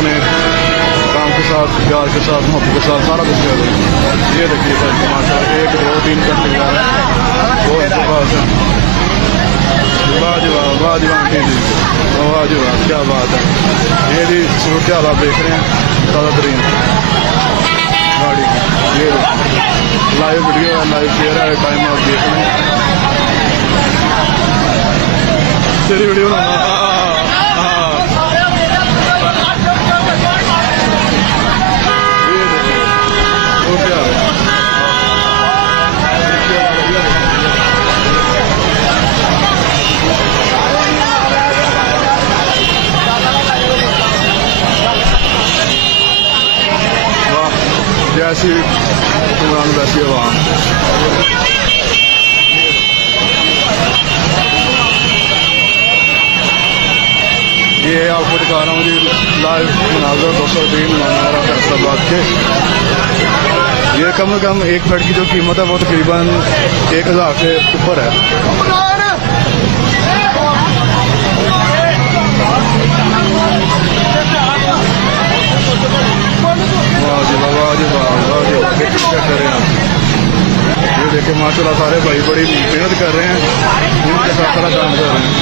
अपने काम के साथ, प्यार के साथ, मोहब्बत के साथ सारा कुछ कर रहे हैं। ये देखिए सर माशाल्लाह 1 2 3 घंटे जा रहे हैं, वो इनके पास है। वाह जी वाह, वाह जी वाह जी, वाह जी वाह, क्या बात है। ये भी सूरत के हालात देख रहे हैं, ताज़ा तरीन गाड़ी की। ये लाइव वीडियो है, लाइव शेयर है, टाइम आप देख रहे हैं। तेरी वीडियो जैसी इमरान वैसी आवाम। ये आपको दिखा रहा हूँ जी लाइव मनाजर 203 मनारा फैसलाबाद के। ये कम से कम एक बेड की जो कीमत है वो तकरीबन 1000 से ऊपर है। वाह जी वाह, वाह जी वाह, वाह जी वाह, क्या कर रहे हैं आप। ये देखे माशाल्लाह सारे भाई बड़ी मेहनत कर रहे हैं, इनके साथ सारा काम कर रहे हैं।